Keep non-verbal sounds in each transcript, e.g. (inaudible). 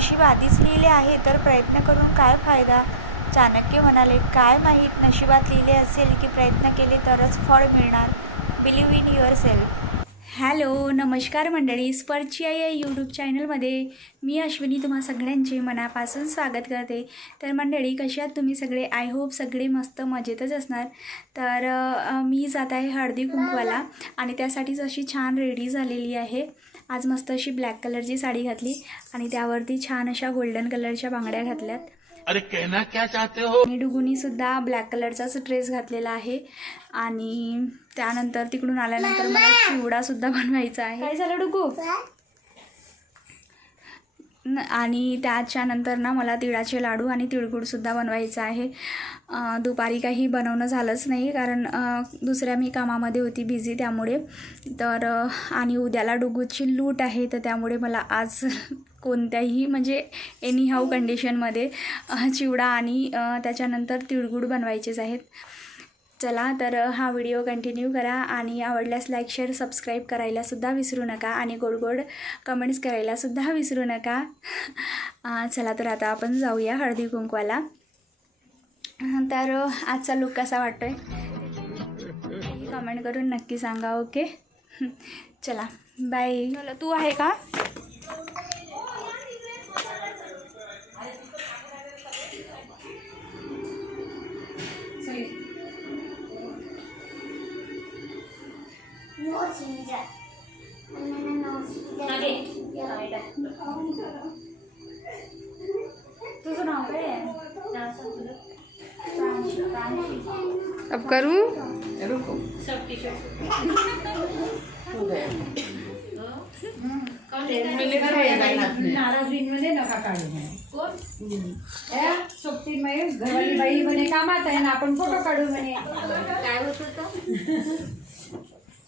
नशीब आधीच लिहिले आहे तर प्रयत्न करून काय फायदा? चाणक्य म्हणाले काय माहीत नशिबात लिहिले असेल की प्रयत्न केले तरच फळ मिळणार. Believe in yourself hello नमस्कार मंडळी स्पर्चिया या यूट्यूब चॅनलमध्ये. मी अश्विनी तुम्हा सगळ्यांचे मनापासून स्वागत करते. तर मंडळी कशात तुम्ही सगळे? आय होप सगळे मस्त मजेतच असणार. तर मी जात आहे हळदी कुंकवाला आणि त्यासाठीच अशी छान रेडी झालेली आहे. आज मस्त अशी ब्लॅक कलरची साडी घातली आणि त्यावरती छान अशा गोल्डन कलरच्या बांगड्या घातल्यात. अरे कहना क्या चाहते हो? आणि डुगुनी सुद्धा ब्लॅक कलरचाच ड्रेस घातलेला आहे. आणि त्यानंतर तिकडून आल्यानंतर मला चिवडा सुद्धा बनवायचा आहे. काय झालं डुगू? आणि त्याच्यानंतर ना मला तिळाचे लाडू आणि तिळगुळसुद्धा बनवायचं आहे. दुपारी काही बनवणं झालंच नाही कारण दुसऱ्या मी कामामध्ये होती बिझी त्यामुळे. तर आणि उद्याला डुगूची लूट आहे तर त्यामुळे मला आज (laughs) कोणत्याही म्हणजे एनी हाऊ कंडिशनमध्ये चिवडा आणि त्याच्यानंतर तिळगुळ बनवायचेच आहेत. चला तर हा व्हिडिओ कंटिन्यू करा आणि आवडल्यास लाईक शेअर सबस्क्राईब करायलासुद्धा विसरू नका आणि गोड गोड कमेंट्स करायलासुद्धा विसरू नका. चला तर आता आपण जाऊया हळदी कुंकवाला. तर आजचा लुक कसा वाटतो आहे कमेंट करून नक्की सांगा ओके? चला बाय. तू आहे का? काय आहे अब करूँ? नाराजवींमध्ये नका काढू म्हणे घरवाली बाई म्हणे कामात आहे ना आपण फोटो काढू म्हणे ही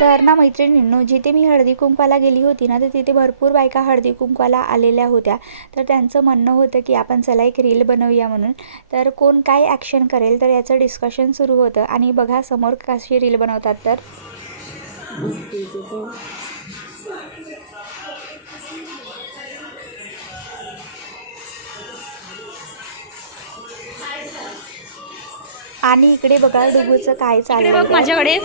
तर ना मैत्रिणींनो जिथे मी हळदी कुंकवाला गेली होती ना तर तिथे भरपूर बायका हळदी कुंकवाला आलेल्या होत्या. तर त्यांचं म्हणणं होतं की आपण चला एक रील बनवूया म्हणून. तर कोण काय ॲक्शन करेल तर याचं डिस्कशन सुरू होतं. आणि बघा समोर कशी रील बनवतात तर. आणि इकडे बघा डुगूचं काय चाललंय बघ माझ्याकडे.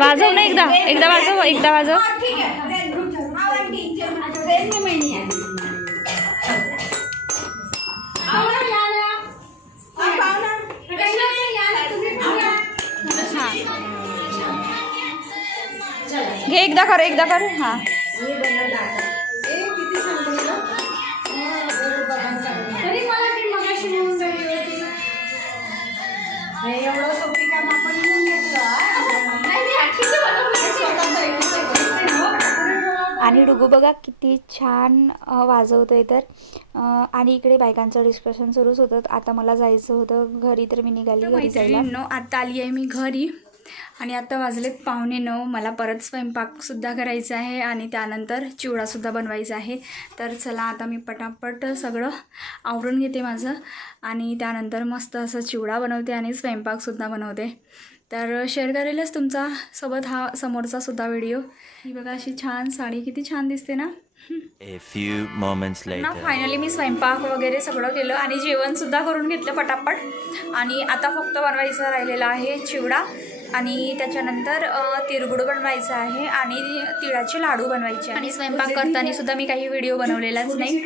वाजव ना एकदा एकदा वाजव एकदा वाजव. घे एकदा कर एकदा कर. हा. आणि डुगू बघा किती छान अ, वाजवतोय तर. आणि इकडे बायकांचं डिस्कशन सुरूच होतं. आता मला जायचं होतं. घरी तर मी निघाली घरी जायला. आता आली आहे मी घरी. आणि आता वाजलेत पावणे नऊ. मला परत स्वयंपाकसुद्धा करायचा आहे आणि त्यानंतर चिवडासुद्धा बनवायचा आहे. तर चला आता मी पटापट सगळं आवरून घेते माझं. आणि त्यानंतर मस्त असं चिवडा बनवते आणि स्वयंपाकसुद्धा बनवते. तर शेअर करेलच तुमचा सोबत हा समोरचा सुद्धा व्हिडिओ ही बघा अशी छान साडी किती छान दिसते ना. A few moments ना later. फायनली मी स्वयंपाक वगैरे सगळं केलं आणि जेवणसुद्धा करून घेतलं पटापट. आणि आता फक्त बनवायचं राहिलेलं आहे चिवडा. आणि त्याच्यानंतर तिरगुड बनवायचं आहे आणि तिळाचे लाडू बनवायचे आणि स्वयंपाक करताना सुद्धा मी काही व्हिडिओ बनवलेलाच नाही.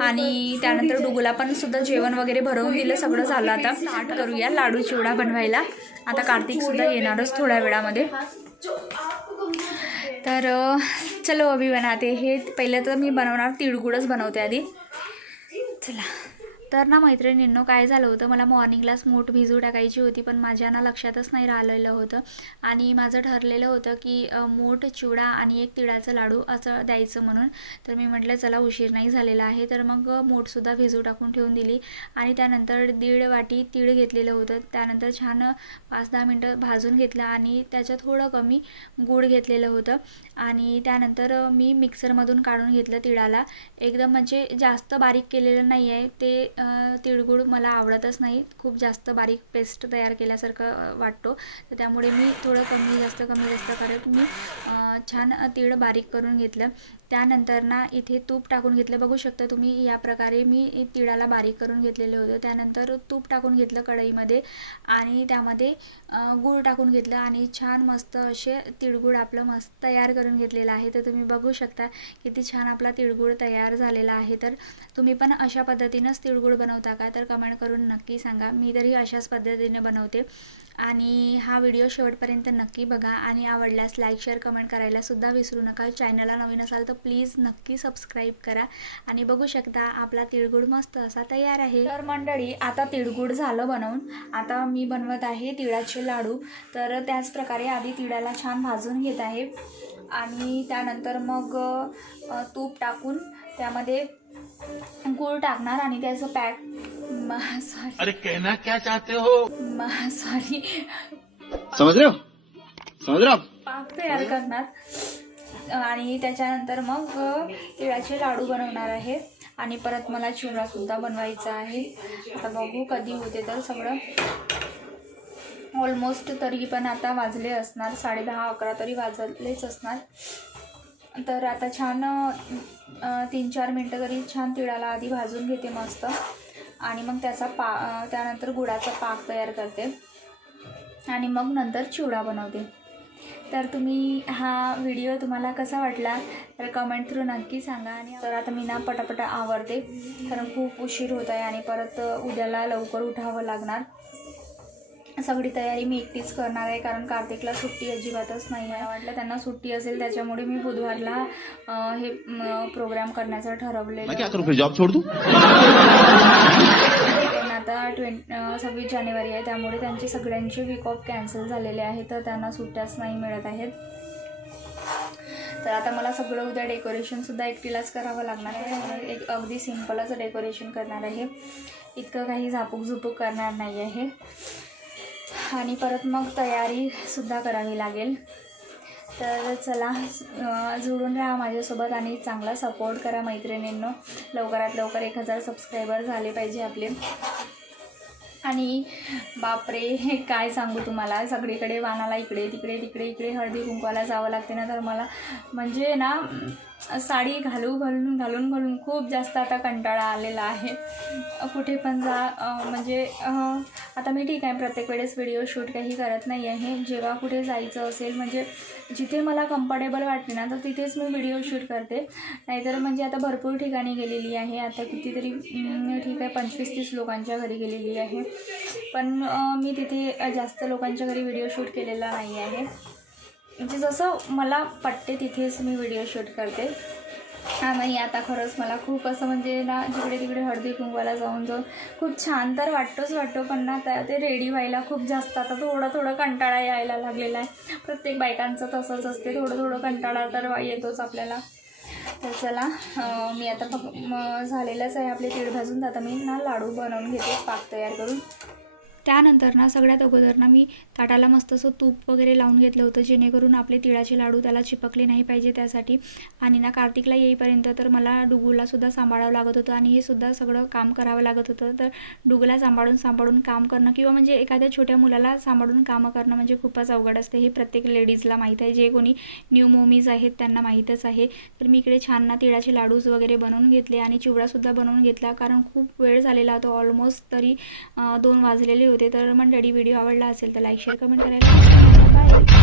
आणि त्यानंतर डुगूला पण सुद्धा जेवण वगैरे भरवून दिलं सगळं झालं आता. स्टार्ट करूया लाडू चिवडा बनवायला. आता कार्तिकसुद्धा येणारच थोड्या वेळामध्ये. तर चलो अभी बनाते हे पहिलं तर मी बनवणार तिळगुडच बनवते आधी. चला. तर ना मैत्रिणींनो काय झालं होतं मला मॉर्निंगलाच मूठ भिजू टाकायची होती पण माझ्या ना लक्षातच नाही राहिलेलं होतं. आणि माझं ठरलेलं होतं की मूठ चिवडा आणि एक तिळाचं लाडू असं द्यायचं म्हणून. तर मी म्हटलं चला उशीर नाही झालेला आहे. तर मग मूठसुद्धा भिजू टाकून ठेवून दिली. आणि त्यानंतर दीड वाटी तीळ घेतलेलं होतं. त्यानंतर छान पाच दहा मिनटं भाजून घेतलं आणि त्याच्यात थोडं कमी गूळ घेतलेलं होतं. आणि त्यानंतर मी मिक्सरमधून काढून घेतलं तिळाला. एकदम म्हणजे जास्त बारीक केलेलं नाही आहे ते तिळगुळ मला आवडतच नाही. खूप जास्त बारीक पेस्ट तयार केल्यासारखं वाटतो. तर त्यामुळे मी थोडं कमी जास्त कमी जास्त करत मी छान तीळ बारीक करून घेतलं. त्यानंतर ना इथे तूप टाकून घेतलं. बघू शकता तुम्ही या प्रकारे मी तिळाला बारीक करून घेतलेलं होतं. त्यानंतर तूप टाकून घेतलं कढईमध्ये आणि त्यामध्ये गूळ टाकून घेतलं आणि छान मस्त असे तिळगुळ आपलं मस्त तयार करून घेतलेलं आहे. तर तुम्ही बघू शकता किती छान आपला तिळगुळ तयार झालेला आहे. तर तुम्ही पण अशा पद्धतीनंच तिळगुळ बनवता का? तर कमेंट करून नक्की सांगा. मी तरी अशाच पद्धतीने बनवते. आणि हा व्हिडिओ शेवटपर्यंत नक्की बघा. आणि आवडल्यास लाईक शेअर कमेंट करायला सुद्धा विसरू नका. चॅनलला नवीन असाल तर प्लीज नक्की सबस्क्राईब करा आणि बघू शकता आपला तिळगुळ मस्त असा तयार आहे. तर मंडळी आता तिळगुळ झालं बनवून. आता मी बनवत आहे तिळाचे लाडू. तर त्याच प्रकारे आधी तिळाला छान भाजून घेत आहे. आणि त्यानंतर मग तूप टाकून त्यामध्ये गूळ टाकणार आणि त्याचं पॅक सॉरी अरे कहना क्या चाहते हो? सॉरी हो हो आप पाक तयार करणार. आणि त्याच्यानंतर मग तिळाचे लाडू बनवणार आहे. आणि परत मला चिवडासुद्धा बनवायचा आहे. आता बघू कधी होते तर सगळं. ऑलमोस्ट तरी पण आता वाजले असणार. साडे दहा अकरा तरी वाजलेच असणार. तर आता छान तीन चार मिनटं तरी छान तिळाला आधी भाजून घेते मस्त. आणि मग त्याचा पा त्यानंतर गुळाचा पाक तयार करते. आणि मग नंतर चिवडा बनवते. तर तुम्ही हा व्हिडिओ तुम्हाला कसा वाटला तर कमेंट थ्रू नक्की सांगा. आणि तर आता मी ना पटापटा आवरते. कारण खूप उशीर होत आहे आणि परत उद्याला लवकर उठावं लागणार. सगळी तयारी मी एकटीच करणार आहे कारण कार्तिकला सुट्टी अजिबातच नाही आहे. वाटलं त्यांना सुट्टी असेल त्याच्यामुळे मी बुधवारला हे प्रोग्राम करण्याचं ठरवलेलं आता ट्वें सव्वीस जानेवारी आहे त्यामुळे त्यांचे सगळ्यांचे वीक ऑफ कॅन्सल झालेले आहे तर त्यांना सुट्ट्याच नाही मिळत आहेत. तर आता मला सगळं उद्या डेकोरेशनसुद्धा एकटीलाच करावं लागणार आहे एक अगदी सिम्पलच डेकोरेशन करणार आहे. इतकं काही झापूक झुपूक करणार नाही आहे. आणि परत मग तयारीसुद्धा करावी लागेल. तर चला जुळून राहा माझ्यासोबत आणि चांगला सपोर्ट करा मैत्रिणींनो. लवकरात लवकर एक हजार सबस्क्रायबर झाले पाहिजे आपले. आणि बापरे हे काय सांगू तुम्हाला? सगळीकडे वानाला इकडे तिकडे तिकडे इकडे हळदी कुंकवाला जावं लागते ना तर मला. म्हणजे ना साडी घालू घालून घालून घालून खूप जास्त आता कंटाळा आलेला आहे. कुठे पण जा म्हणजे आता मी ठीक आहे प्रत्येक वेळेस व्हिडिओ शूट काही करत नाही आहे. जेव्हा कुठे जायचं असेल म्हणजे जिथे मला कम्फर्टेबल वाटते ना तर तिथेच मी व्हिडिओ शूट करते. नाहीतर म्हणजे आता भरपूर ठिकाणी गेलेली आहे. आता कितीतरी ठीक आहे पंचवीस तीस लोकांच्या घरी गेलेली आहे. पण मी तिथे जास्त लोकांच्या घरी व्हिडिओ शूट केलेला नाही आहे. म्हणजे जसं मला पटते तिथेच मी व्हिडिओ शूट करते. आणि आता खरंच मला खूप असं म्हणजे ना जिकडे तिकडे हळदी कुंकवाला जाऊन जाऊन खूप छान तर वाटतोच वाटतो पण ना त्या ते रेडी व्हायला खूप जास्त आता थोडं थोडं कंटाळा यायला लागलेला आहे. प्रत्येक बायकांचं तसंच असते थोडं थोडं कंटाळा तर येतोच आपल्याला. तर चला मी आता फक्त झालेलंच आहे आपले तीळ भाजून आता मी ना लाडू बनवून घेते पाक तयार करून. त्यानंतर ना सगळ्यात अगोदर ना मी ताटाला मस्त असं तूप वगैरे लावून घेतलं होतं जेणेकरून आपले तिळाचे लाडू त्याला चिपकले नाही पाहिजे त्यासाठी. आणि ना कार्तिकला येईपर्यंत तर मला डुगूलासुद्धा सांभाळावं लागत होतं आणि हे सुद्धा सगळं काम करावं लागत होतं. तर डुगूला सांभाळून सांभाळून काम करणं किंवा म्हणजे एखाद्या छोट्या मुलाला सांभाळून कामं करणं म्हणजे खूपच अवघड असते. हे प्रत्येक लेडीजला माहीत आहे. जे कोणी न्यू मोमीज आहेत त्यांना माहीतच आहे. तर मी इकडे छान ना तिळाचे लाडूज वगैरे बनवून घेतले आणि चिवडासुद्धा बनवून घेतला. कारण खूप वेळ झालेला होता ऑलमोस्ट तरी दोन वाजलेले होते. तर मंडळी व्हिडिओ आवडला असेल तर लाईक शेअर कमेंट करायला बाय